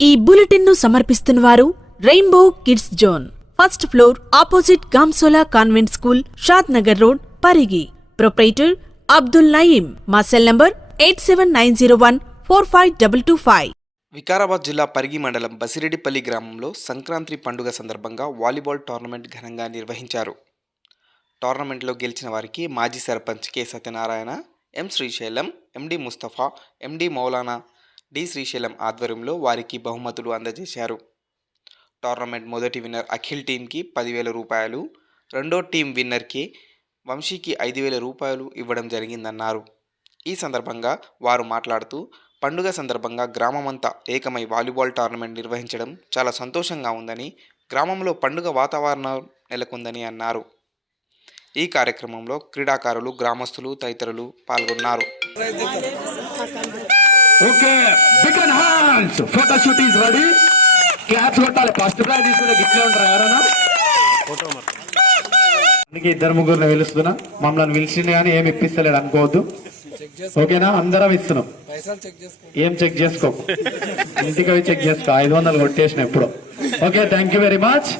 ఈ బులెటిన్ ను సమర్పిస్తున్న వారు Rainbow Kids Zone, first floor, opposite గాంసోలా convent school, Shadnagar road, Parigi. Proprietor Abdul Naeem. మా సెల్ నంబర్ 8790145225. వికారాబాద్ జిల్లా పరిగి మండలం బసిరెడ్డిపల్లి గ్రామంలో సంక్రాంతి పండుగ సందర్భంగా వాలీబాల్ టోర్నమెంట్ ఘనంగా నిర్వహించారు. టోర్నమెంట్లో గెలిచిన వారికి మాజీ సర్పంచ్ కె సత్యనారాయణ, ఎం శ్రీశైలం, ఎండి ముస్తఫా, ఎండి మౌలానా, డి శ్రీశైలం ఆధ్వర్యంలో వారికి బహుమతులు అందజేశారు. టోర్నమెంట్ మొదటి విన్నర్ అఖిల్ టీంకి 10,000 రూపాయలు, రెండో టీం విన్నర్కి వంశీకి 5,000 రూపాయలు ఇవ్వడం జరిగిందన్నారు. ఈ సందర్భంగా వారు మాట్లాడుతూ, పండుగ సందర్భంగా గ్రామమంతా ఏకమై వాలీబాల్ టోర్నమెంట్ నిర్వహించడం చాలా సంతోషంగా ఉందని, గ్రామంలో పండుగ వాతావరణం నెలకొందని అన్నారు. ఈ కార్యక్రమంలో క్రీడాకారులు, గ్రామస్తులు తదితరులు పాల్గొన్నారు. Okay, big hands. Photo shoot is ready. Claps కొట్టాలి. ఫస్ట్ ప్రైజ్ తీసుకునే గిట్లే ఉంటారు ఎవరైనా. అందుకే 2-3 పిలుస్తున్నా. మమ్మల్ని పిలిచింది కానీ ఏమి ఇప్పిస్తలేడు అనుకోవద్దు. ఓకేనా? అందరం ఇస్తున్నాం. ఏం చెక్ చేసుకో, ఇంటికి పోయి చెక్ చేసుకో. 500 కొట్టేసిన ఎప్పుడు. Okay, thank you very much.